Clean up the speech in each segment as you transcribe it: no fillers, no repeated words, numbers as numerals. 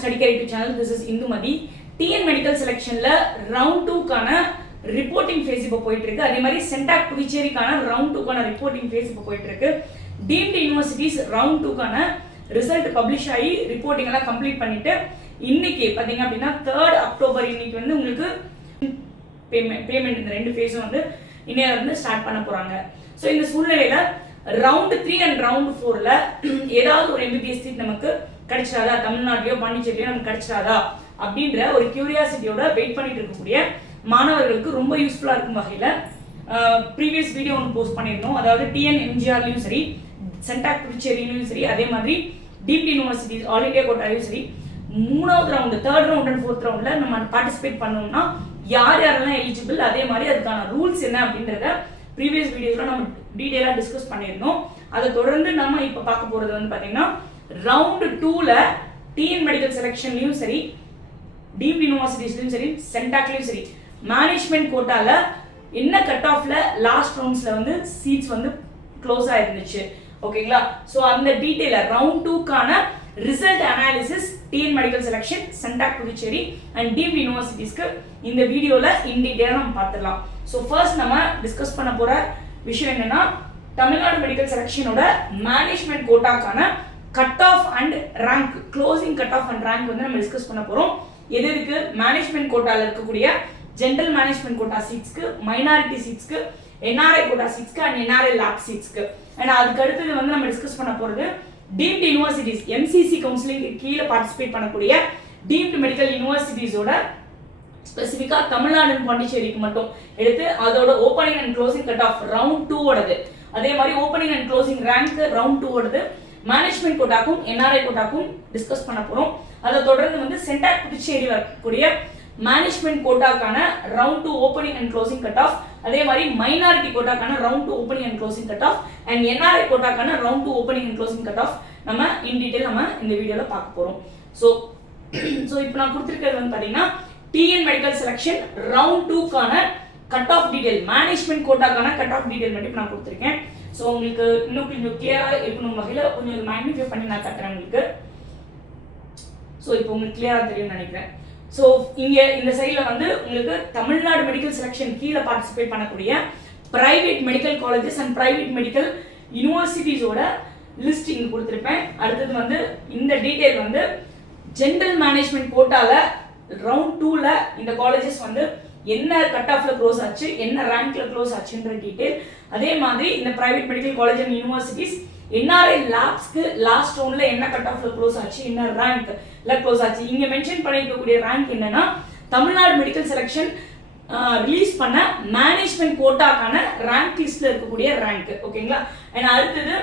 Study Care YouTube channel. This is Indumadi. TN Medical Selectionல round 2 கான reporting face இப்போ போயிட்டு இருக்கு. அதே மாதிரி சென்டாக் புதுச்சேரிக்கான ரவுண்ட் 2 கான ரிப்போர்ட்டிங் ஃபேஸ் இப்போ போயிட்டு இருக்கு. டீம்டு யூனிவர்சிட்டிஸ் ரவுண்ட் 2 கான ரிசல்ட் பப்ளிஷ் ஆகி ரிப்போர்ட்டிங் எல்லாம் கம்ப்ளீட் பண்ணிட்டு இன்னைக்கு பாத்தீங்க அப்படின்னா 3rd அக்டோபர் இன்னைக்கு வந்து உங்களுக்கு பேமெண்ட் இந்த ரெண்டு ஃபேஸும் வந்து இன்னையில இருந்து ஸ்டார்ட் பண்ண போறாங்க. ஸோ இந்த சூழ்நிலையில ரவுண்ட் 3 அண்ட் ரவுண்ட் 4ல ஏதாவது ஒரு எம்பிபிஎஸ் சீட் நமக்கு கிடைச்சிடாதா, தமிழ்நாட்டிலயோ பாண்டிச்சேரியிலயோ நமக்கு கிடைச்சிடாதா அப்படின்ற ஒரு கியூரியாசிட்டியோட வெயிட் பண்ணிட்டு இருக்கக்கூடிய மாணவர்களுக்கு ரொம்ப யூஸ்ஃபுல்லா இருக்கும் வகையில ப்ரீவியஸ் வீடியோ ஒன்று போஸ்ட் பண்ணியிருந்தோம். அதாவது டிஎன் எம்ஜிஆர்லையும் சரி, சென்டாக் புதுச்சேரியிலையும் சரி, அதே மாதிரி டீம்டு யூனிவர்சிட்டிஸ் ஆல் இண்டியா கோட்டாலையும் சரி, 3வது round 3rd round and 4th ரவுண்ட்ல நம்ம பார்ட்டிசிபேட் பண்ணோம்னா யார் யாரெல்லாம் எலிஜிபிள், அதே மாதிரி அதுக்கான ரூல்ஸ் என்ன அப்படின்றத ப்ரீவியஸ் வீடியோஸ்ல நம்ம டீடைலா டிஸ்கஸ் பண்ணியிருந்தோம். அதை தொடர்ந்து நம்ம இப்ப பார்க்க போறது வந்து பாத்தீங்கன்னா ரவுண்ட் 2ல டிஎன் மெடிக்கல் செலெக்ஷன்லயும் சரி, டீம்டு யூனிவர்சிட்டிஸ்லயும் சரி, சென்டாக்லயும் சரி, மேனேஜ்மெண்ட் கோட்டால என்ன கட் ஆஃப்ல லாஸ்ட் ரவுண்ட்ஸ்ல வந்து சீட்ஸ் வந்து க்ளோஸ் ஆயிருந்துச்சு. ஓகேங்களா? சோ அந்த டீடைல ரவுண்ட் 2 கான result analysis TN medical selection, CENTAC Puducherry and deemed யூனிவர்சிட்டிஸ்க்கு இந்த வீடியோல இன் டீடைலா நம்ம பார்த்துடலாம். சோ ஃபர்ஸ்ட் நம்ம டிஸ்கஸ் பண்ண போற விஷயம் என்னன்னா, தமிழ்நாடு மெடிக்கல் செலெக்ஷனோட மேனேஜ்மெண்ட் கோட்டாக்கான cut off and rank, closing cut off and rank வந்து நம்ம டிஸ்கஸ் பண்ண போறோம். எது இருக்கு? மேனேஜ்மெண்ட் கோட்டால இருக்கக்கூடிய ஜெனரல் மேனேஜ்மெண்ட் கோட்டா சீட்ஸ்க்கு, மைனாரிட்டி சீட்ஸ்க்கு, என்ஆர்ஐ கோட்டா சீட்ஸ்க்கு அண்ட் என்ஆர்ஐ லேப் சீட்ஸ்க்கு. அண்ட் அதுக்கு அடுத்தது வந்து நம்ம டிஸ்கஸ் பண்ண போறது டீம்டு யூனிவர்சிட்டிஸ் எம்சிசி கவுன்சிலிங் கீழே பார்ட்டிசிபேட் பண்ணக்கூடிய டீம்டு மெடிக்கல் யூனிவர்சிட்டிஸோட ஸ்பெசிஃபிக்கா தமிழ்நாடு பாண்டிச்சேரிக்கு மட்டும் எடுத்து அதோட opening and closing cut off round 2 ஓடது, அதே மாதிரி opening and closing rank round 2 ஓடது, மேனேஜ்மெண்ட் கோட்டாக்கும் என்ஆர்ஐ கோட்டாக்கும் டிஸ்கஸ் பண்ண போறோம். அதை தொடர்ந்து வந்து சென்டாக் புதுச்சேரி வரக்கூடிய மேனேஜ்மெண்ட் கோட்டாக்கான round 2 opening and closing cut off, அதே மாதிரி மைனாரிட்டி கோட்டாக்கான round 2 opening and closing cut off and NRI கோட்டாக்கான round 2 opening and closing cut off நம்ம இன் டீடைல் நம்ம இந்த வீடியோல பார்க்க போறோம். சோ இப்போ நான் கொடுத்திருக்கிறது வந்து பாத்தீங்கன்னா டிஎன் மெடிக்கல் செலெக்ஷன் ரவுண்ட் 2 கான கட் ஆஃப் டீடைல், மேனேஜ்மெண்ட் கோட்டாக்கான கட் ஆஃப் டீடைல் மட்டும் நான் கொடுத்திருக்கேன். சோ உங்களுக்கு இன்னும் கொஞ்சம் கிளியரா இருக்கணும் வகையில கொஞ்சம் மேக்னிஃபை பண்ணி நான் காட்டுறேன் உங்களுக்கு. சோ இப்போ உங்களுக்கு கிளியரா தெரியும்னு நினைக்கிறேன். சோ இங்க இந்த சைடுல வந்து உங்களுக்கு தமிழ்நாடு மெடிக்கல் செலெக்ஷன் கீழே பார்ட்டிசிபேட் பண்ணக்கூடிய private medical colleges and private medical யூனிவர்சிட்டிஸோட லிஸ்ட் இங்க கொடுத்திருப்பேன். அடுத்தது வந்து இந்த டீடைல் வந்து ஜெனரல் மேனேஜ்மெண்ட் கோட்டால ரவுண்ட் 2ல இந்த காலேஜஸ் வந்து என்ன கட் ஆஃப்ல க்ளோஸ் ஆச்சு, என்ன ரேங்க்ல க்ளோஸ் ஆச்சுன்ற டீடைல், அதே மாதிரி இந்த private medical college and universities NRI லேப்ஸ்க்கு லாஸ்ட் ரவுண்ட்ல என்ன கட் ஆஃப்ல க்ளோஸ் ஆச்சு, என்ன ரேங்க்ல க்ளோஸ் ஆச்சு. இங்க மென்ஷன் பண்ணிருக்கக்கூடிய ரேங்க் என்னன்னா தமிழ்நாடு மெடிக்கல் செலெக்ஷன் ரிலீஸ் பண்ண மேனேஜ்மெண்ட் கோட்டாக்கான ரேங்க் லிஸ்ட்ல இருக்கக்கூடிய ரேங்க். ஓகேங்களா? அண்ட் அடுத்தது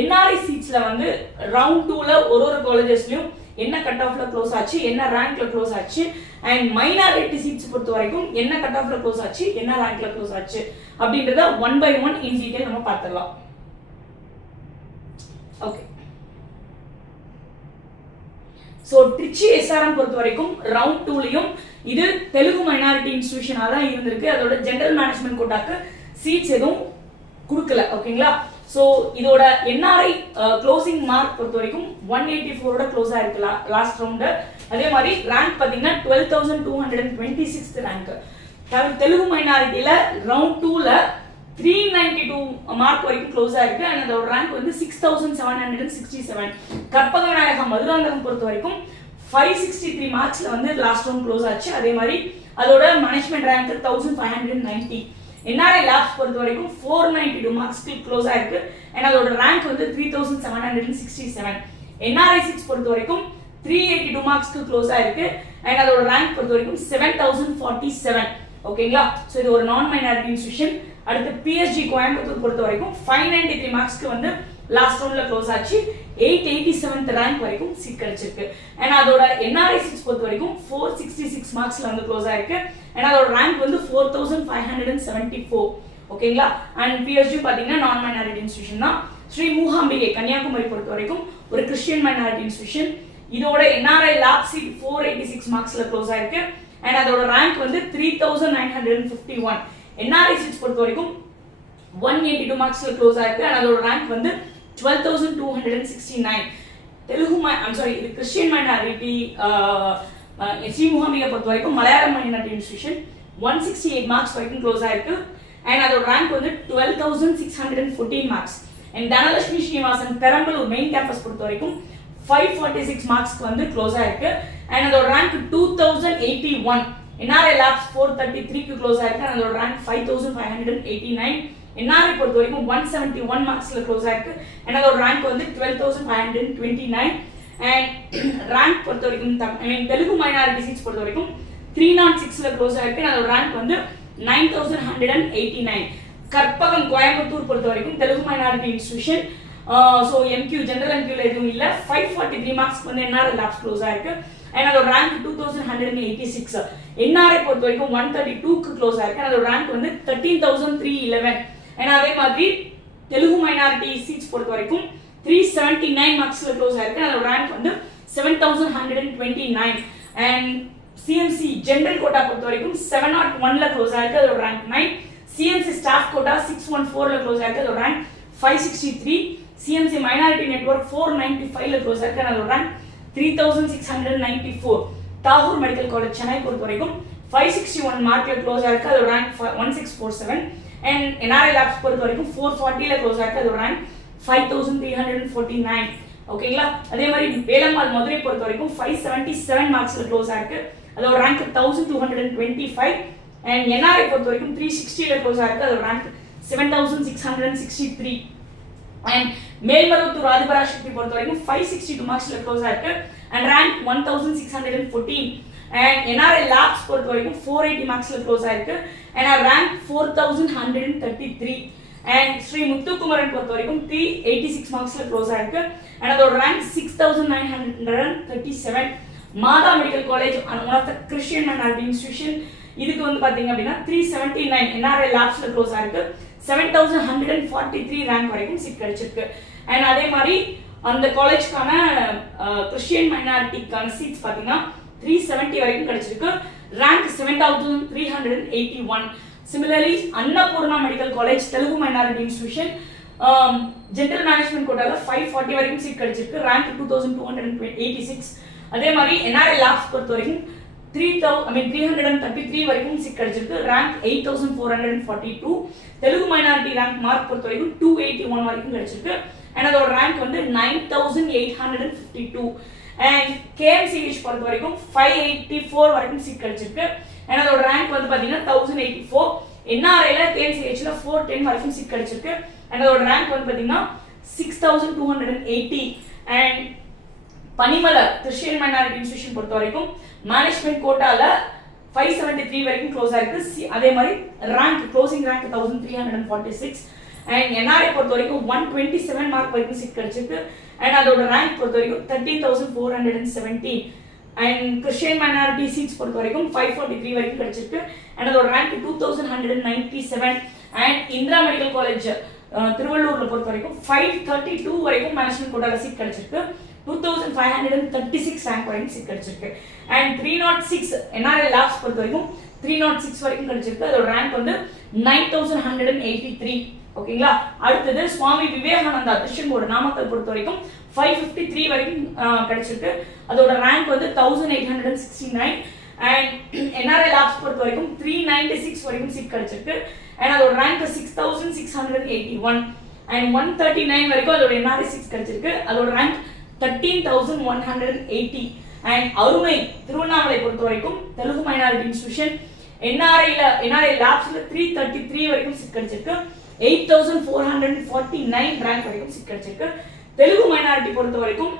என்ஆர்ஐ சீட்ஸ்ல வந்து ரவுண்ட் 2ல ஒரு காலேஜஸ்லயும் என்ன கட் ஆஃப்ல க்ளோஸ் ஆச்சு, என்ன ரேங்க்ல க்ளோஸ் ஆச்சு, அண்ட் மைனாரிட்டி சீட்ஸ் பொறுத்த வரைக்கும் என்ன கட் ஆஃப்ல க்ளோஸ் ஆச்சு, என்ன ரேங்க்ல க்ளோஸ் ஆச்சு அப்படின்றத 1 by 1 இன் டீடைல் நம்ம பார்த்துடலாம். ஓகே. சோ ட்ரிச்சி எஸ்ஆர்எம் பொறுத்த வரைக்கும் ரவுண்ட் 2லயும் இது தெலுங்கு மைனாரிட்டி இன்ஸ்டிடியூஷனா தான் இருந்திருக்கு. அதோட ஜெனரல் மேனேஜ்மெண்ட் கோட்டாக்கு சீட்ஸ் எதுவும் கொடுக்கல. ஓகேங்களா? சோ இதோட என்ஆர்ஐ க்ளோசிங் மார்க் பொறுத்த வரைக்கும் 184ஓட க்ளோஸ் ஆயிருக்கு லாஸ்ட் ரவுண்ட். அதே மாதிரி ரேங்க் பாத்தீங்கன்னா 12,226 ரேங்க். தெலுங்கு மைனாரிட்டில ரவுண்ட் 2ல 392 மார்க் வரைக்கும் க்ளோஸ் ஆயிருக்கு. அண்ட் அதோட ரேங்க் வந்து 6,767. கற்பகநாயகம் மதுராந்தகம் பொறுத்த வரைக்கும் 563 மார்க்ஸ்ல வந்து லாஸ்ட் ரவுண்ட் க்ளோஸ் ஆச்சு. அதே மாதிரி அதோட மேனேஜ்மெண்ட் ரேங்க் 1,590. என்ஆர்ஐ லேப்ஸ் பொறுத்த வரைக்கும் 492 மார்க்ஸ்க்கு க்ளோஸ் ஆயிருக்கு. அண்ட் அதோட ரேங்க் வந்து 3,767. என்ஆர்ஐ சீட்ஸ் பொறுத்த வரைக்கும் 382 மார்க்ஸ்க்கு க்ளோஸ் ஆயிருக்கு. அண்ட் அதோட ரேங்க் பொறுத்த வரைக்கும் 7,047. ஓகேங்களா? சோ இது ஒரு நான் மைனாரிட்டி இன்ஸ்டிடியூஷன். அடுத்து பிஎஸ்ஜி கோயம்புத்தூர் பொறுத்த வரைக்கும் 593 மார்க்ஸ்க்கு வந்து லாஸ்ட் ரவுண்ட்ல க்ளோஸ் ஆச்சு. 887th ரேங்க் வரைக்கும் சீட் கிடைச்சிருக்கு. அண்ட் அதோட என்ஆர்ஐ சீட்ஸ் பொறுத்த வரைக்கும் 466 மார்க்ஸ்ல வந்து க்ளோஸ் ஆயிருக்கு. அண்ட் அதோட ரேங்க் வந்து 4,574. ஓகேங்களா? அண்ட் பிஎஸ்ஜி பாத்தீங்கன்னா நான் மைனாரிட்டி இன்ஸ்டிடியூஷன் தான். ஸ்ரீ மூகாம்பிகை கன்னியாகுமரி பொறுத்த வரைக்கும் ஒரு கிறிஸ்டியன் மைனாரிட்டி இன்ஸ்டிடியூஷன். இதோட என்ஆர்ஐ லேப் சீட் 486 மார்க்ஸ்ல க்ளோஸ் ஆயிருக்கு. அண்ட் அதோட ரேங்க் வந்து 3,951. என்ஆர்ஐ சீட்ஸ் பொறுத்த வரைக்கும் 182 மார்க்ஸ்ல க்ளோஸ் ஆயிருக்கு. அண்ட் அதோட ரேங்க் வந்து 12,269. இது கிறிஸ்டியன் மைனாரிட்டி ஸ்ரீ முகாமிகை பொறுத்த வரைக்கும் மலையாளம் மைனாரிட்டி இன்ஸ்டிடியூஷன் 168 மார்க்ஸ் வரைக்கும் க்ளோஸ் ஆயிருக்கு. அண்ட் அதோட ரேங்க் வந்து 12,614 marks. And Dhanalakshmi Srinivasan Perambalur main campus பொறுத்த வரைக்கும் 546 மார்க்ஸ்க்கு வந்து க்ளோஸ் ஆயிருக்கு. அண்ட் அதோட ரேங்க் 2081. NRI லேப்ஸ் 433க்கு க்ளோஸ் ஆயிருக்கு. அண்ட் அதோட ரேங்க் 5589. NRI பொறுத்த வரைக்கும் 171 மார்க்ஸ்ல க்ளோஸ் ஆயிருக்கு. அண்ட் அதோட ரேங்க் வந்து 12,529. அண்ட் ரேங்க் பொறுத்த வரைக்கும் தெலுங்கு மைனாரிட்டி சீட்ஸ் பொறுத்த வரைக்கும் 306ல க்ளோஸ் ஆயிருக்கு. அதோட ரேங்க் வந்து 9,189. கற்பகம் கோயம்புத்தூர் பொறுத்த வரைக்கும் Telugu minority institution so MQ general எம்கியூல எதுவும் இல்லை. 543 மார்க்ஸ்க்கு வந்து NRI லேப்ஸ் க்ளோஸ் ஆயிருக்கு. அண்ட் அதோட ரேங்க் 2,186. NRI பொறுத்த வரைக்கும் 132க்கு க்ளோஸ் ஆயிருக்கு. அதோட ரேங்க் வந்து 13,311. அண்ட் அதே மாதிரி தெலுங்கு மைனாரிட்டி சீட்ஸ் பொறுத்த வரைக்கும் 379 மார்க்ஸ்ல க்ளோஸ் ஆயிருக்கு. அதோட ரேங்க் வந்து 7,129. அண்ட் சிஎம்சி ஜெனரல் கோட்டா பொறுத்த வரைக்கும் 701ல க்ளோஸ் ஆயிருக்கு. அதோட ரேங்க் 9. சிஎம்சி ஸ்டாஃப் கோட்டா 614ல க்ளோஸ் ஆயிருக்கு. அதோட ரேங்க் 563. சிஎம்சி மைனாரிட்டி நெட்வொர்க் 495ல க்ளோஸ் ஆயிருக்கு. அதோட rank 3,694. Tagore medical college Chennai பொறுத்த வரைக்கும் 561 மார்க்ல க்ளோஸ் ஆயிருக்கு. அதோட ரேங்க் 1647. அண்ட் NRI லேப்ஸ் பொறுத்த வரைக்கும் 440ல க்ளோஸ் ஆயிருக்கு. அதோட ரேங்க் 5,349. ஓகேங்களா. அதே மாதிரி வேலம்மாள் மதுரை பொறுத்த வரைக்கும் 577 மார்க்ஸ்ல க்ளோஸ் ஆயிருக்கு. அதோட ரேங்க் 1,225. அண்ட் NRI பொறுத்த வரைக்கும் 360ல க்ளோஸ் ஆயிருக்கு. அதோட ரேங்க் 7,663. அண்ட் மேல்மருவத்தூர் ஆதிபராசக்தி பொறுத்த வரைக்கும் 562 மார்க்ஸ்ல க்ளோஸ் ஆயிருக்கு. And rank 1,614. And NRI lapse பொறுத்த வரைக்கும் 480 மார்க்ஸ்ல க்ளோஸ் ஆயிருக்கு. And rank 4,133. And Shri Muthukumaran பொறுத்த வரைக்கும் 386 மார்க்ஸ்ல க்ளோஸ் ஆயிருக்கு. அண்ட் அதோட rank 6,937. Madha medical college one of the Christian minority institution இதுக்கு வந்து பாத்தீங்க அப்படின்னா 379 NRI லேப்ஸ்ல க்ளோஸ் ஆயிருக்கு. 7,143 ரேங்க் வரைக்கும் சீட் கிடைச்சிருக்கு. அண்ட் அதே மாதிரி அந்த காலேஜ்க்கான கிறிஸ்டியன் மைனாரிட்டிக்கான சீட்ஸ் பாத்தீங்கன்னா 370 வரைக்கும் கிடைச்சிருக்கு. Rank 7,381. Similarly Annapoorna medical college Telugu minority institution general management கோட்டால 540 வரைக்கும் சீட் கிடைச்சிருக்கு. ரேங்க் 2,286. அதே மாதிரி NRI லேப்ஸ் பொறுத்த வரைக்கும் 333 வரைக்கும் சீட் கிடைச்சிருக்கு. Rank 8,442. Telugu minority rank mark பொறுத்த வரைக்கும் 281 வரைக்கும் கிடைச்சிருக்கு. அண்ட் அதோட ரேங்க் வந்து 9,852. அண்ட் KMCH பொறுத்த வரைக்கும் 584 வரைக்கும் சீட் கிடைச்சிருக்கு. அண்ட் அதோட ரேங்க் வந்து பாத்தீங்கன்னா 1,084. NRIல KMCHல 410 வரைக்கும் சீட் கிடைச்சிருக்கு. அண்ட் அதோட ரேங்க் வந்து பாத்தீங்கன்னா 6,280. And Panimalai Christian minority institution பொறுத்த வரைக்கும் மேனேஜ்மெண்ட் கோட்டால 573 வரைக்கும் க்ளோஸ் ஆயிருக்கு. அதே மாதிரி rank closing rank 1,346. And NRI பொறுத்த வரைக்கும் 127 மார்க் வரைக்கும் சீட் கிடைச்சிருக்கு. அண்ட் அதோட ரேங்க் பொறுத்த வரைக்கும் 13,417. அண்ட் கிறிஸ்டியன் மைனாரிட்டி சீட்ஸ் பொறுத்த வரைக்கும் 543 வரைக்கும் கிடைச்சிருக்கு. அண்ட் அதோட rank 2,197. And Indira medical college திருவள்ளூர்ல பொறுத்த வரைக்கும் 532 வரைக்கும் மேனேஜ்மெண்ட் கோட்டால சீட் கிடைச்சிருக்கு. 2,536 ரேங்க் வரைக்கும் சீட் கிடைச்சிருக்கு. அண்ட் 306 NRI லேப்ஸ் பொறுத்த வரைக்கும் 306 வரைக்கும் கிடைச்சிருக்கு. அதோட ரேங்க் வந்து 9,183. ஓகேங்களா. அடுத்தது சுவாமி விவேகானந்தா திருச்செங்கோடு நாமக்கல் பொறுத்த வரைக்கும் 553 வரைக்கும் கிடைச்சிருக்கு. அதோட ரேங்க் வந்து 1,869. அண்ட் NRI லேப்ஸ் பொறுத்த வரைக்கும் 396 வரைக்கும் சீட் கிடைச்சிருக்கு. அண்ட் அதோட ரேங்க் 6,681. அண்ட் 139 வரைக்கும் அதோட NRI சீட்ஸ் கிடைச்சிருக்கு. அதோட ரேங்க் 13,180. அண்ட் அருமை திருவண்ணாமலை பொறுத்த வரைக்கும் தெலுங்கு மைனாரிட்டி இன்ஸ்டிடியூஷன் NRI லேப்ஸ்ல 333 வரைக்கும் சீட் கிடைச்சிருக்கு. 8,449 ரேங்க் வரைக்கும் சீட் கிடைச்சிருக்கு. தெலுங்கு மைனாரிட்டி பொறுத்த வரைக்கும்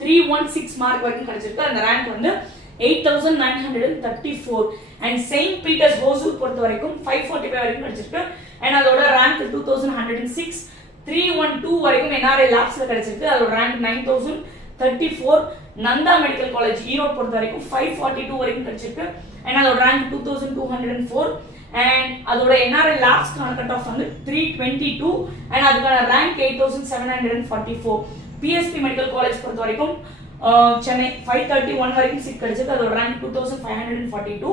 316 மார்க் வரைக்கும் கிடைச்சிருக்கு. அந்த ரேங்க் வந்து 8,934. அண்ட் செயின்ட் பீட்டர்ஸ் ஹோசூர் பொறுத்த வரைக்கும் 545 வரைக்கும் கிடைச்சிருக்கு. அண்ட் அதோட ரேங்க் 2,106. 312 வரைக்கும் NRI லேப்ஸ்ல கிடைச்சிருக்கு. அதோட rank 9,034. Nandha medical college Erode பொறுத்த வரைக்கும் 542 வரைக்கும் கிடைச்சிருக்கு. அண்ட் அதோட ரேங்க் 2,204. அண்ட் அதோட NRI லேப்ஸ்க்கான கட் ஆஃப் வந்து 322. அண்ட் அதுக்கான ரேங்க் 8,744. PSP மெடிக்கல் காலேஜ் பொறுத்த வரைக்கும் சென்னை 531 வரைக்கும் சீட் கிடைச்சிருக்கு. அதோட ரேங்க் 2,542.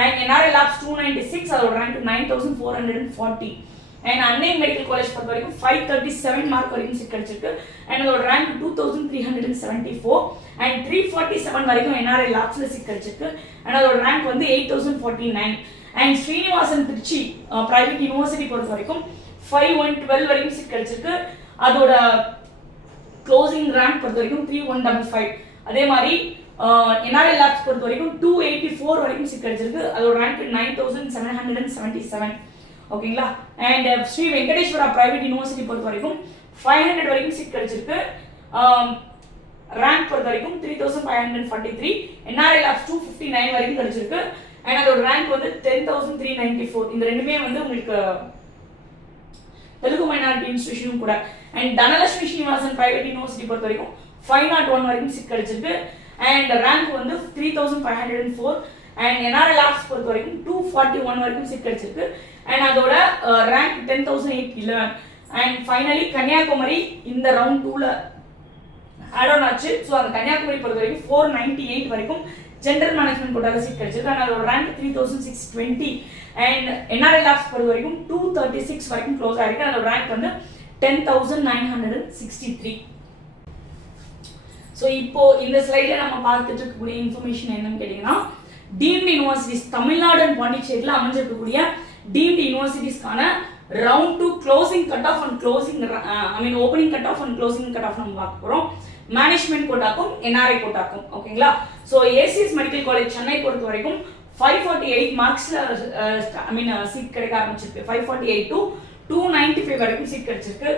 And NRI labs 296. அதோட ரேங்க் 9,440. அண்ட் அன்னை மெடிக்கல் காலேஜ் பொறுத்த வரைக்கும் 537 மார்க் வரைக்கும் சீட் கிடைச்சிருக்கு. அண்ட் அதோட ரேங்க் 2374 அண்ட் 347 வரைக்கும் NRI லாப்ஸ்ல சீட் கிடைச்சிருக்கு. அண்ட் அதோட ரேங்க் வந்து 8049. And Srinivasan Trichy private university பொறுத்த வரைக்கும் 5112 வரைக்கும் சீட் கிடைச்சிருக்கு. அதோட க்ளோசிங் ரேங்க் பொறுத்த வரைக்கும் 3155. அதே மாதிரி NRI லாப்ஸ் பொறுத்த வரைக்கும் 284 வரைக்கும் சீட் கிடைச்சிருக்கு. அதோட ரேங்க் 9777. ஓகேங்களா. And Shri Venkateswara private university பொறுத்த வரைக்கும் 500 வரைக்கும் சீட் கிடைச்சிருக்கு. ரேங்க் பொறுத்த வரைக்கும் 3543. NRI லாப்ஸ் 259 வரைக்கும் கிடைச்சிருக்கு. அண்ட் அதோட ரேங்க் வந்து 10394. இந்த ரெண்டுமே வந்து உங்களுக்கு தெலுங்கு மைனாரிட்டி இன்ஸ்டிடியூஷன் கூட. And Dhanalakshmi Srinivasan private university பொறுத்த வரைக்கும் 501 வரைக்கும் சீட் கிடைச்சிருக்கு. அண்ட் ரேங்க் வந்து 3504. அண்ட் NRI லாப்ஸ் பொறுத்த வரைக்கும் 241 வரைக்கும் சீட் கிடைச்சிருக்கு. அண்ட் அதோட ரேங்க் 10811. அண்ட் ஃபைனலி கன்னியாகுமரி இந்த ரவுண்ட் 2ல ஆட் ஆன் ஆச்சு. ஸோ அந்த கன்னியாகுமரி பொறுத்த வரைக்கும் 498 வரைக்கும் ஜென்ரல் மேனேஜ்மெண்ட் கோட்டால சீட் கிடைச்சிருக்கு. அண்ட் அதோட ரேங்க் 3620. அண்ட் NRI லாப்ஸ் பொறுத்த வரைக்கும் 236 வரைக்கும் க்ளோஸ் ஆயிருக்கு. அதோட ரேங்க் வந்து 10963. ஸோ இப்போ இந்த ஸ்லைட்ல நம்ம பார்த்துட்டு இருக்கக்கூடிய இன்ஃபர்மேஷன் என்னன்னு கேட்டீங்கன்னா, டீம்டு யூனிவர்சிட்டிஸ் தமிழ்நாடு அண்ட் பாண்டிச்சேரியில் அமைஞ்சிருக்கக்கூடிய டீம்டு யூனிவர்சிட்டிஸ்க்கான round 2 closing cut off and closing opening cut off and closing cut off நம்ம பார்க்க போகிறோம். மேனேஜ்மெண்ட் கோட்டாக்கும் NRI கோட்டாக்கும். ஓகேங்களா. So ACS medical college Chennai பொறுத்த வரைக்கும் 548 மார்க்ஸ்ல சீட் கிடைக்க ஆரம்பிச்சிருக்கு. 548 to 295 வரைக்கும் சீட் கிடைச்சிருக்கு.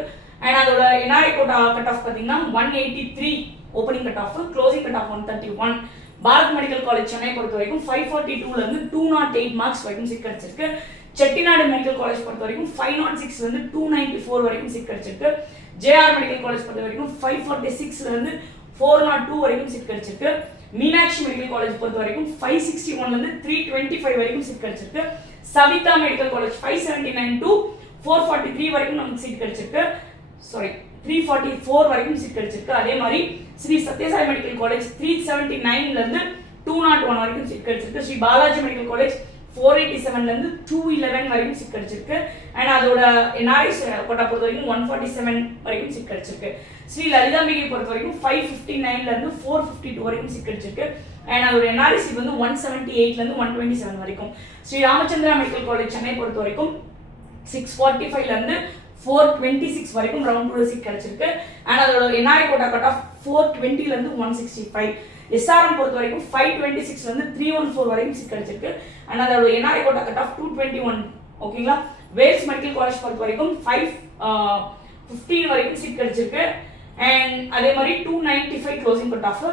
அண்ட் அதோட NRI கோட்டா கட் ஆஃப் பார்த்தீங்கன்னா 183 opening cut of, closing cut of 131. Bharat medical college Chennai பொறுத்த வரைக்கும் 542ல இருந்து 208 மார்க்ஸ் வரைக்கும் சீட் கிடைச்சிருக்கு. செட்டிநாடு மெடிக்கல் காலேஜ் பொறுத்த வரைக்கும் 506 இருந்து 294 வரைக்கும் சீட் கிடைச்சிருக்கு. JR மெடிக்கல் காலேஜ் பொறுத்த வரைக்கும் 546ல இருந்து 402 வரைக்கும் சீட் கிடைச்சிருக்கு. மீனாட்சி மெடிக்கல் காலேஜ் பொறுத்த வரைக்கும் 561ல இருந்து 325 வரைக்கும் சீட் கிடைச்சிருக்கு. சவிதா மெடிக்கல் காலேஜ் 579 to 443 வரைக்கும் நமக்கு சீட் கிடைச்சிருக்கு. 344 வரைக்கும் சீட் கிடைச்சிருக்கு. அதே மாதிரி ஸ்ரீ சத்யசாய் மெடிக்கல் காலேஜ் 379ல இருந்து 201 வரைக்கும் சீட் கிடைச்சிருக்கு. ஸ்ரீ பாலாஜி மெடிக்கல் காலேஜ் 487ல இருந்து 211 வரைக்கும் சீட் கிடைச்சிருக்கு. அண்ட் அதோட NRI கோட்டா பொறுத்த வரைக்கும் 147 வரைக்கும் சீட் கிடைச்சிருக்கு. ஸ்ரீ லலிதாம்பிகை பொறுத்த வரைக்கும் 559ல இருந்து 452 வரைக்கும் சீட் கிடைச்சிருக்கு. அண்ட் அதோட NRI சீட் வந்து 178ல இருந்து 127 வரைக்கும். ஸ்ரீ ராமச்சந்திரா மெடிக்கல் காலேஜ் சென்னை பொறுத்த வரைக்கும் 645ல இருந்து 426 வரைக்கும் ரவுண்ட் 2 சீட் கிடைச்சிருக்கு. அண்ட் அதோட NRI கோட்டா கட் ஆஃப் 420ல இருந்து 165. SRM பொறுத்த வரைக்கும் 526ல இருந்து 314 வரைக்கும் சீட் கிடைச்சிருக்கு. அண்ட் அதோட NRI கோட்டா கட் ஆஃப் 221. ஓகேங்களா. வேல்ஸ் மெடிக்கல் காலேஜ் பொறுத்த வரைக்கும் 515 வரைக்கும் சீட் கிடைச்சிருக்கு. அண்ட் அதே மாதிரி 295 closing cut off.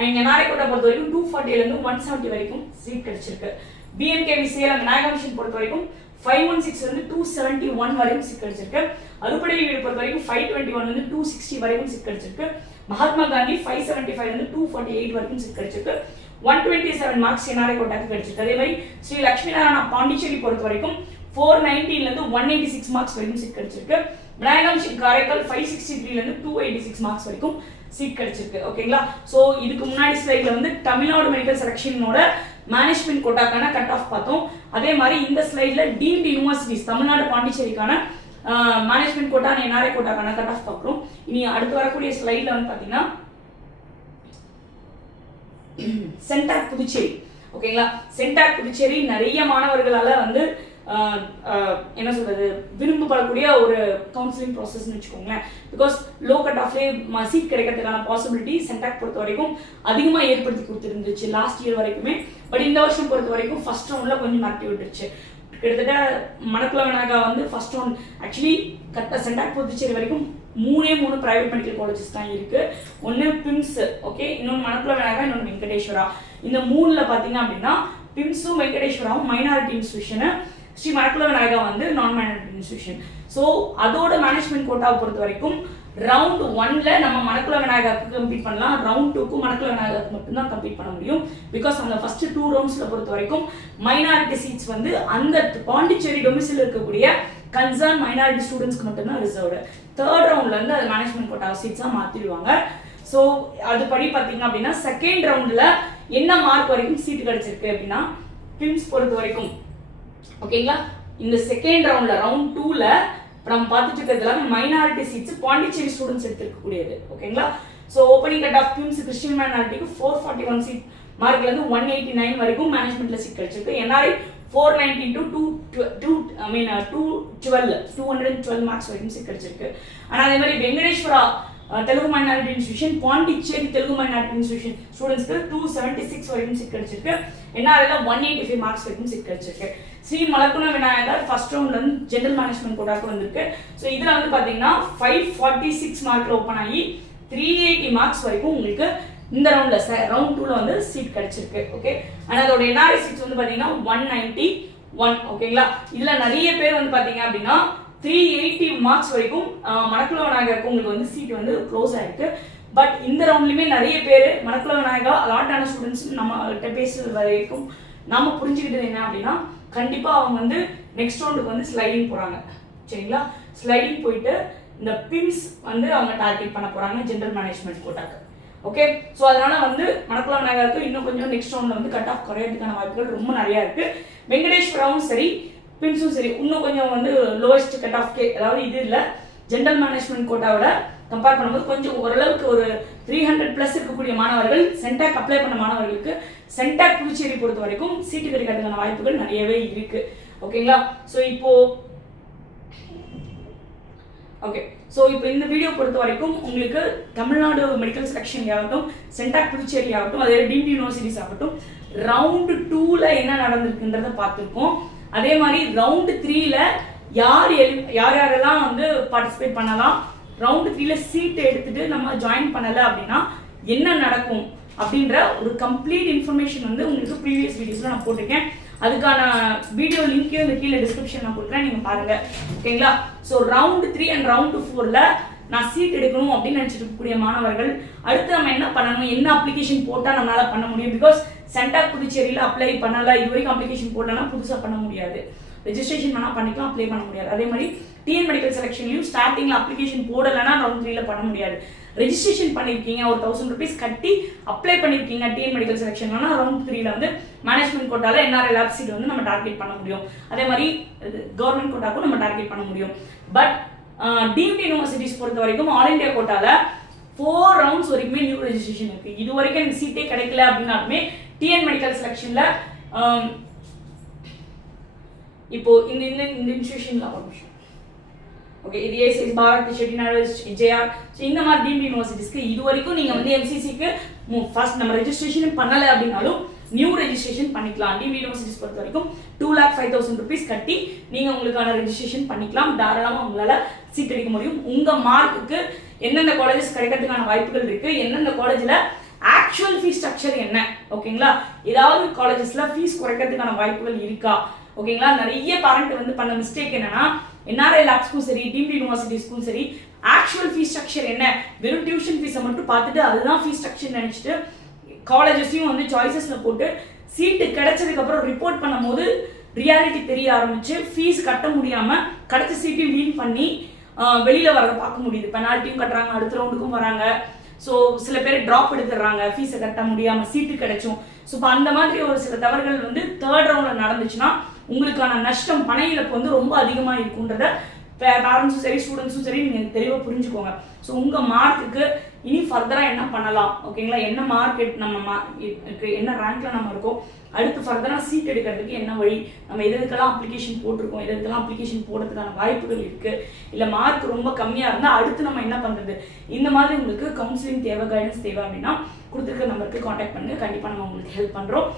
And NRI quota பொறுத்த வரைக்கும் 240ல இருந்து 170 வரைக்கும் சீட் கிடைச்சிருக்கு. BMKV சேலம் விநாயகா மிஷன் பொறுத்த வரைக்கும் 516 இருந்து 271 வரைக்கும் சீட் கிடைச்சிருக்கு. அறுபடை வீடு பொறுத்த வரைக்கும் 521 இருந்து 260 வரைக்கும் சீட் கிடைச்சிருக்கு. மகாத்மா காந்தி 575 இருந்து 248 வரைக்கும் சீட் கிடைச்சிருக்கு. 127 மார்க்ஸ் NRI கோட்டாக்கு கிடைச்சிருக்கு. அதே மாதிரி ஸ்ரீ லட்சுமி நாராயணா பாண்டிச்சேரி பொறுத்த வரைக்கும் 419ல இருந்து 186 மார்க்ஸ் வரைக்கும் சீட் கிடைச்சிருக்கு. விநாயகா மிஷன் காரைக்கால் 563ல இருந்து 286 மார்க்ஸ் வரைக்கும் சீட் கிடைச்சிருக்கு. ஓகேங்களா. ஸோ இதுக்கு முன்னாடி ஸ்லைட்ல வந்து தமிழ்நாடு மெடிக்கல் செலக்ஷனோட மேனேஜ்மெண்ட் கோட்டாக்கான கட் ஆஃப் பார்த்தோம். அதே மாதிரி இந்த ஸ்லைட்ல டீம்டு யூனிவர்சிட்டிஸ் தமிழ்நாடு பாண்டிச்சேரிக்கான மேனேஜ்மெண்ட் கோட்டா NRI கோட்டாக்கான கட் ஆஃப் பார்க்குறோம். இனி அடுத்து வரக்கூடிய ஸ்லைட்ல வந்து பார்த்தீங்கன்னா சென்டாக் புதுச்சேரி. ஓகேங்களா. சென்டாக் புதுச்சேரி நிறைய மாணவர்களால வந்து என்ன சொல்றது விரும்பப்படக்கூடிய ஒரு கவுன்சிலிங் ப்ராசஸ்ன்னு வச்சுக்கோங்களேன். பிகாஸ் லோ கட் ஆஃப்லேயே சீட் கிடைக்கிறதுக்கான பாசிபிலிட்டி சென்டாக் பொறுத்த வரைக்கும் அதிகமாக ஏற்படுத்தி கொடுத்துருந்துச்சு லாஸ்ட் இயர் வரைக்குமே. பட் இந்த வருஷம் பொறுத்த வரைக்கும் ஃபர்ஸ்ட் ரவுண்ட்ல கொஞ்சம் மாற்றி விட்டுருச்சு. கிட்டத்தட்ட மணக்குள விநாயகா வந்து first round actually CENTAC Puducherry வரைக்கும் 3 பிரைவேட் மெடிக்கல் காலேஜஸ் தான் இருக்கு. ஒன்று பிம்ஸ், ஓகே, இன்னொன்று மணக்குள விநாயகா, இன்னொன்று வெங்கடேஸ்வரா. இந்த 3ல பார்த்தீங்க அப்படின்னா பிம்ஸும் வெங்கடேஸ்வராவும் மைனாரிட்டி இன்ஸ்டிடியூஷனு, ஸ்ரீ மணக்குள விநாயகா வந்து நான் மைனாரிட்டி இன்ஸ்டிடியூஷன். ஸோ அதோட மேனேஜ்மெண்ட் கோட்டாவை பொறுத்த வரைக்கும் ரவுண்ட் 1ல நம்ம மணக்குள விநாயகாவுக்கு கம்ப்ளீட் பண்ணலாம். ரவுண்ட் 2க்கு மணக்குள விநாயகாவுக்கு மட்டும்தான் கம்ப்ளீட் பண்ண முடியும். பிகாஸ் அந்த ஃபர்ஸ்ட் 2 ரவுண்ட்ஸ்ல பொறுத்த வரைக்கும் மைனாரிட்டி சீட்ஸ் வந்து அந்த பாண்டிச்சேரி டொமிசில் இருக்கக்கூடிய கன்சர்ன் மைனாரிட்டி ஸ்டூடெண்ட்ஸ்க்கு மட்டும்தான் ரிசர்வ்டு. 3rd ரவுண்ட்ல இருந்து அது மேனேஜ்மெண்ட் கோட்டா சீட்ஸா மாத்திடுவாங்க. ஸோ அதுபடி பார்த்தீங்க அப்படின்னா செகண்ட் ரவுண்ட்ல என்ன மார்க் வரைக்கும் சீட் கிடைச்சிருக்கு அப்படின்னா பிம்ஸ் பொறுத்த வரைக்கும் ஓகேங்களா இந்த செகண்ட் ரவுண்ட்ல ரவுண்ட் 2ல நம்ம பார்த்துட்டு இருக்கிறது எல்லாமே மைனாரிட்டி சீட்ஸ் பாண்டிச்சேரி ஸ்டூடெண்ட்ஸ் எடுத்துக்கக்கூடியது. ஓகேங்களா? So opening cut off PIMS Christian மைனாரிட்டிக்கு 441 சீட் மார்க்ல இருந்து 189 வரைக்கும் மேனேஜ்மெண்ட்ல சீட் கிடைச்சிருக்கு. என்ஆர்ஐ 419 to 212 மார்க்ஸ் வரைக்கும் சீட் கிடைச்சிருக்கு. ஆனால் அதே மாதிரி Venkateswara Telugu minority institution Pondicherry Telugu minority institution ஸ்டூடெண்ட்ஸ்க்கு 276 வரைக்கும் சீட் கிடைச்சிருக்கு. என்ஆர்ஐல 185 மார்க்ஸ் வரைக்கும் சீட் கிடைச்சிருக்கு. ஸ்ரீ மலக்குண விநாயகர் ஃபர்ஸ்ட் ரவுண்ட்ல வந்து ஜெனரல் மேனேஜ்மெண்ட் கோட்டாக்கு வந்திருக்கு. ஸோ இதுல வந்து பாத்தீங்கன்னா 546 மார்க்ல ஓப்பன் ஆகி 380 மார்க்ஸ் வரைக்கும் உங்களுக்கு இந்த ரவுண்ட்ல ரவுண்ட் 2ல வந்து சீட் கிடைச்சிருக்கு. ஓகே, அண்ட் அதோட என்ஆர்ஐ சீட்ஸ் வந்து பாத்தீங்கன்னா 191. ஓகேங்களா? இதுல நிறைய பேர் வந்து பாத்தீங்க அப்படின்னா 380 மார்க்ஸ் வரைக்கும் மணக்குள விநாயகருக்கு உங்களுக்கு வந்து சீட் வந்து க்ளோஸ் ஆயிருக்கு. பட் இந்த ரவுண்ட்லயுமே நிறைய பேர் மணக்குள விநாயகா அலாட்டான ஸ்டூடெண்ட்ஸ் நம்ம பேசுறது வரைக்கும் நாம புரிஞ்சுக்கிட்டது என்ன அப்படின்னா, கண்டிப்பா அவங்க வந்து நெக்ஸ்ட் ரவுண்டுக்கு வந்து ஸ்லைடிங் போறாங்க. சரிங்களா? ஸ்லைடிங் போயிட்டு இந்த பிம்ஸ் வந்து அவங்க டார்கெட் பண்ண போறாங்க ஜெனரல் மேனேஜ்மெண்ட் கோட்டாக்கு. ஓகே, ஸோ அதனால வந்து மணக்குள விநாயகருக்கு இன்னும் கொஞ்சம் நெக்ஸ்ட் ரவுண்ட்ல வந்து கட் ஆஃப் குறையறதுக்கான வாய்ப்புகள் ரொம்ப நிறைய இருக்கு. வெங்கடேஸ்வராவும் சரி பிம்ஸும் சரி இன்னும் கொஞ்சம் வந்து லோவஸ்ட் கட் ஆஃப் அதாவது இது இல்லை ஜெனரல் மேனேஜ்மெண்ட் கோட்டாவோட கம்பேர் பண்ணும்போது கொஞ்சம் ஓரளவுக்கு ஒரு 300+ இருக்கக்கூடிய மாணவர்கள் சென்டாக் அப்ளை பண்ண மாணவர்களுக்கு சென்டாக் புதுச்சேரி பொறுத்த வரைக்கும் சீட்டு கிடைக்கிறதுக்கான வாய்ப்புகள் நிறையவே இருக்கு. ஓகேங்களா? ஸோ இப்போ இந்த வீடியோ பொறுத்த வரைக்கும் உங்களுக்கு தமிழ்நாடு மெடிக்கல் செலக்ஷன் ஆகட்டும், சென்டாக் புதுச்சேரி ஆகட்டும், அதே டீம்டு யூனிவர்சிட்டிஸ் ஆகட்டும், ரவுண்ட் 2ல என்ன நடந்திருக்குன்றத பார்த்துருக்கோம். அதே மாதிரி ரவுண்ட் 3ல யாரெல்லாம் வந்து பார்ட்டிசிபேட் பண்ணலாம், ரவுண்ட் 3ல சீட் எடுத்துட்டு நம்ம ஜாயின் பண்ணல அப்படின்னா என்ன நடக்கும் அப்படின்ற ஒரு கம்ப்ளீட் இன்ஃபர்மேஷன் வந்து உங்களுக்கு ப்ரீவியஸ் வீடியோஸ்ல நான் போட்டிருக்கேன். அதுக்கான வீடியோ லிங்க்கையும் இந்த கீழே டிஸ்கிரிப்ஷன் நான் கொடுக்குறேன், நீங்க பாருங்க. ஓகேங்களா? ஸோ ரவுண்ட் 3 அண்ட் ரவுண்ட் 4ல நான் சீட் எடுக்கணும் அப்படின்னு நினைச்சிட்டு இருக்கக்கூடிய மாணவர்கள் அடுத்து நம்ம என்ன பண்ணணும், என்ன அப்ளிகேஷன் போட்டால் நம்மளால பண்ண முடியும்? பிகாஸ் சென்டாக் புதுச்சேரியில் அப்ளை பண்ணல, இது வரைக்கும் அப்ளிகேஷன் போடலன்னா புதுசாக பண்ண முடியாது. ரெஜிஸ்ட்ரேஷன் பண்ணால் பண்ணிக்கலாம், அப்ளை பண்ண முடியாது. அதே மாதிரி டிஎன் மெடிக்கல் செலக்ஷன்லையும் ஸ்டார்டிங்கில் அப்ளிகேஷன் போடலைன்னா ரவுண்ட் 3ல பண்ண முடியாது. ரெஜிஸ்ட்ரேஷன் பண்ணியிருக்கீங்க, ஒரு 1000 rupees கட்டி அப்ளை பண்ணியிருக்கீங்க டிஎன் மெடிக்கல் செலக்ஷன்னா ரவுண்ட் 3ல வந்து மேனேஜ்மெண்ட் கோட்டால என்ஆர்ஐ லேப் சீட் வந்து நம்ம டார்கெட் பண்ண முடியும். அதே மாதிரி கவர்மெண்ட் கோட்டாக்கும் நம்ம டார்கெட் பண்ண முடியும். பட் டீம்டு யூனிவர்சிட்டிஸ் பொறுத்த வரைக்கும் ஆல் இண்டியா கோட்டால 4 rounds வரைக்குமே நியூ ரெஜிஸ்ட்ரேஷன் இருக்கு. இது வரைக்கும் எனக்கு சீட்டே கிடைக்கல அப்படின்னாலுமே டிஎன் மெடிக்கல் செலக்ஷன்ல இப்போ இந்த இன்ஸ்டிடியூஷன்ல ஓகே, இது ACS Bharat Chettinad JR, so இந்த மாதிரி டீம்டு யூனிவர்சிட்டிஸ்க்கு இது வரைக்கும் நீங்க வந்து எம்சிசிக்கு ஃபர்ஸ்ட் நம்ம ரெஜிஸ்ட்ரேஷன் பண்ணல அப்படின்னாலும் நியூ ரெஜிஸ்ட்ரேஷன் பண்ணிக்கலாம். டீம்டு யூனிவர்சிட்டிஸ் பொறுத்த வரைக்கும் 2,05,000 rupees கட்டி நீங்க உங்களுக்கான ரெஜிஸ்ட்ரேஷன் பண்ணிக்கலாம். தாராளமாக உங்களால சீட் எடுக்க முடியும். உங்க மார்க்குக்கு எந்தெந்த காலேஜஸ் கிடைக்கிறதுக்கான வாய்ப்புகள் இருக்கு, எந்தெந்த காலேஜ்ல ஆக்சுவல் ஃபீஸ் ஸ்ட்ரக்சர் என்ன, ஓகேங்களா? ஏதாவது காலேஜஸ்ல ஃபீஸ் குறைக்கிறதுக்கான வாய்ப்புகள் இருக்கா? ஓகேங்களா? நிறைய பேரண்ட் வந்து பண்ண மிஸ்டேக் என்னன்னா, என்ஆர்ஐ லேப்ஸ்க்கும் சரி டீம்டு யூனிவர்சிட்டிஸ்க்கும் சரி ஆக்சுவல் ஃபீஸ் ஸ்ட்ரக்சர் என்ன, வெறும் டியூஷன் ஃபீஸை மட்டும் பார்த்துட்டு அதுதான் ஃபீஸ் ஸ்ட்ரக்சர் நினைச்சிட்டு காலேஜஸையும் வந்து சாய்ஸஸ்ல போட்டு சீட்டு கிடைச்சதுக்கு அப்புறம் ரிப்போர்ட் பண்ணும்போது ரியாலிட்டி தெரிய ஆரம்பிச்சு ஃபீஸ் கட்ட முடியாம கிடைச்ச சீட்டையும் வீண் பண்ணி வெளியில வரத பார்க்க முடியுது. பெனால்ட்டியும் கட்டுறாங்க, அடுத்த ரவுண்டுக்கும் வராங்க. ஸோ சில பேர் ட்ராப் எடுத்துடுறாங்க, ஃபீஸை கட்ட முடியாம சீட்டு கிடைச்சும். ஸோ இப்போ அந்த மாதிரி ஒரு சில தவறுகள் வந்து தேர்ட் ரவுண்ட்ல நடந்துச்சுன்னா உங்களுக்கான நஷ்டம், பண இழப்பு வந்து ரொம்ப அதிகமாக இருக்குன்றத பேரண்ட்ஸும் சரி ஸ்டூடெண்ட்ஸும் சரி நீங்கள் தெளிவாக புரிஞ்சுக்கோங்க. ஸோ உங்கள் மார்க்குக்கு இனி ஃபர்தராக என்ன பண்ணலாம், ஓகேங்களா? என்ன மார்க் நம்ம என்ன ரேங்க்ல நம்ம இருக்கோம், அடுத்து ஃபர்தராக சீட் எடுக்கிறதுக்கு என்ன வழி, நம்ம எதுக்கெல்லாம் அப்ளிகேஷன் போட்டிருக்கோம், எதுக்கெல்லாம் அப்ளிகேஷன் போடுறதுக்கான வாய்ப்புகள் இருக்கு, இல்லை மார்க் ரொம்ப கம்மியாக இருந்தால் அடுத்து நம்ம என்ன பண்ணுறது, இந்த மாதிரி உங்களுக்கு கவுன்சிலிங் தேவை, கைடன்ஸ் தேவை அப்படின்னா கொடுத்துருக்க நம்பருக்கு கான்டாக்ட் பண்ணுங்க. கண்டிப்பாக நம்ம உங்களுக்கு ஹெல்ப் பண்ணுறோம்.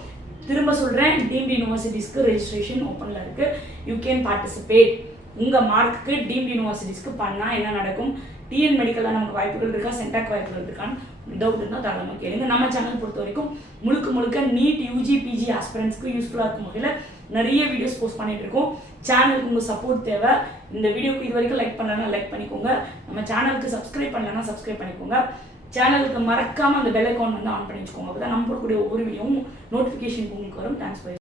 திரும்ப சொல்கிறேன், டீம்டு யூனிவர்சிட்டிஸ்க்கு ரெஜிஸ்ட்ரேஷன் ஓப்பனில் இருக்குது. You can participate. உங்கள் மார்க்குக்கு டீம்டு யூனிவர்சிட்டிஸ்க்கு பண்ணால் என்ன நடக்கும், டிஎன் மெடிக்கலில் நமக்கு வாய்ப்புகள் இருக்கா, சென்டாக் வாய்ப்புகள் இருக்கான்னு டவுட் இருந்தால் தாராளமாக கேளுங்க. நம்ம சேனல் பொறுத்த வரைக்கும் முழுக்க நீட் யூஜி பிஜி ஆஸ்பிரண்ட்ஸ்க்கு யூஸ்ஃபுல்லாக இருக்கும் வகையில் நிறைய வீடியோஸ் போஸ்ட் பண்ணிட்டு இருக்கோம். சேனலுக்கு உங்கள் சப்போர்ட் தேவை. இந்த வீடியோக்கு இது வரைக்கும் லைக் பண்ணலன்னா லைக் பண்ணிக்கோங்க. நம்ம சேனலுக்கு சப்ஸ்கிரைப் பண்ணலன்னா சப்ஸ்கிரைப் பண்ணிக்கோங்க. சேனலுக்கு மறக்காமல் அந்த பெல் ஐக்கான் வந்து ஆன் பண்ணி வச்சுக்கோங்க. அப்போ தான் நம்ம போடக்கூடிய ஒவ்வொரு வீடியோவும் நோட்டிஃபிகேஷன் உங்களுக்கு வரும். தேங்க்ஸ்.